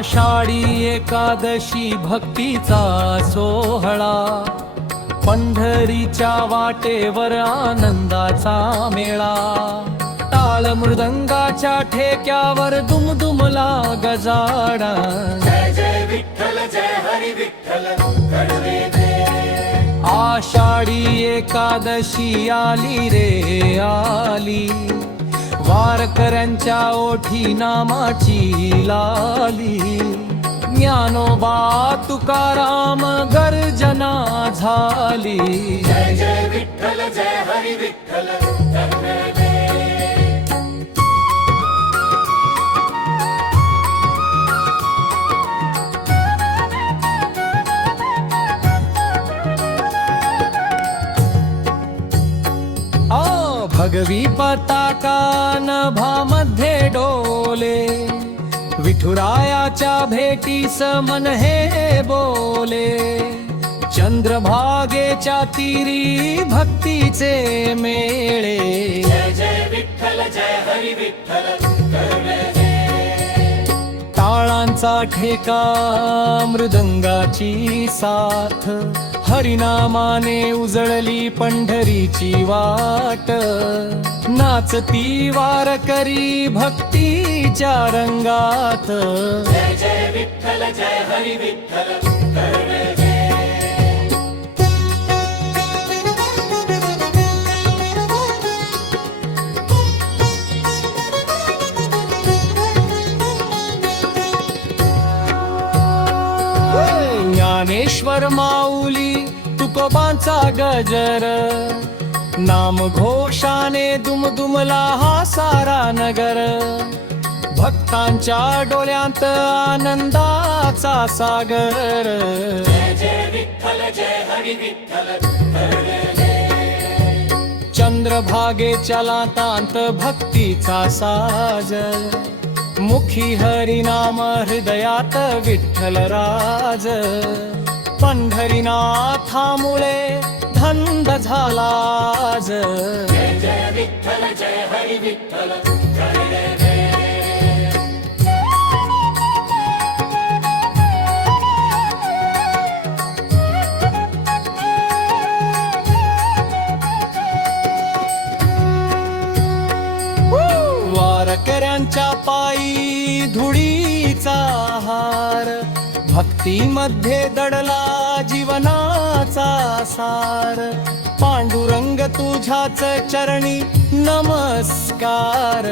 आषाढी एकादशी भक्तीचा सोहळा, पंढरीच्या वाटेवर आनंदाचा मेळा, टाळ मृदंगाच्या ठेक्यावर दुमदुमला गजाडा। जय जय विठ्ठल जय हरी विठ्ठल घडवे दे। आषाढी एकादशी आली रे आली, वारकऱ्यांच्या ओठी नामाची लाली। ज्ञानोबा तुकाराम गर्जना झाली। जय जय विठ्ठल जय हरी विठ्ठल घडवे दे। भगवी पताका नभामध्ये डोले, विठुरायाच्या भेटीस मन हे बोले। चंद्रभागेच्या तीरी भक्तीचे मेळे, जय जय विठ्ठल जय हरी विठ्ठल घडवे दे। टाळांचा ठेका मृदंगाची साथ, हरिनामाने उजळली पंढरीची वाट। नाचती वारकरी भक्तीच्या रंगात, जय जय विठ्ठल जय हरी विठ्ठल घडवे दे। ज्ञानेश्वर माऊली तुकोबांचा गजर, नाम घोषाने दुमदुमला हा सारा नगर। भक्तांच्या डोळ्यांत आनंदाचा सागर, जय जय विठ्ठल जय हरी विठ्ठल घडवे दे। चंद्रभागेच्या लाटांत भक्तीचा साज, मुखी हरिनाम हृदयात विठ्ठल राज। पंढरीनाथामुळे धंद झाला आज, जय जय विठ्ठल जय हरी विठ्ठल घडवे दे। वारकऱ्यांच्या पायी धुळीचा हार, भक्तीमध्ये दडला जीवनाचा सार। पांडुरंग तुझ्याच चरणी नमस्कार,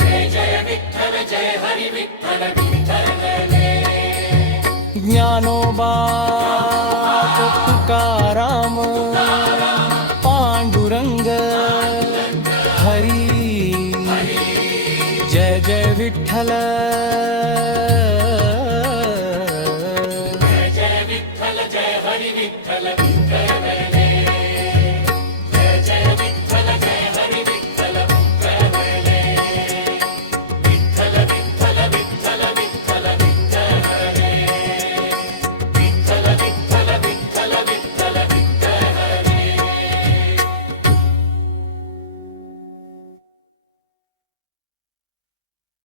जय जय विठ्ठल जय हरी विठ्ठल घडवे दे। ज्ञानोबा तुकाराम पांडुरंग हरी, जय जय विठ्ठल।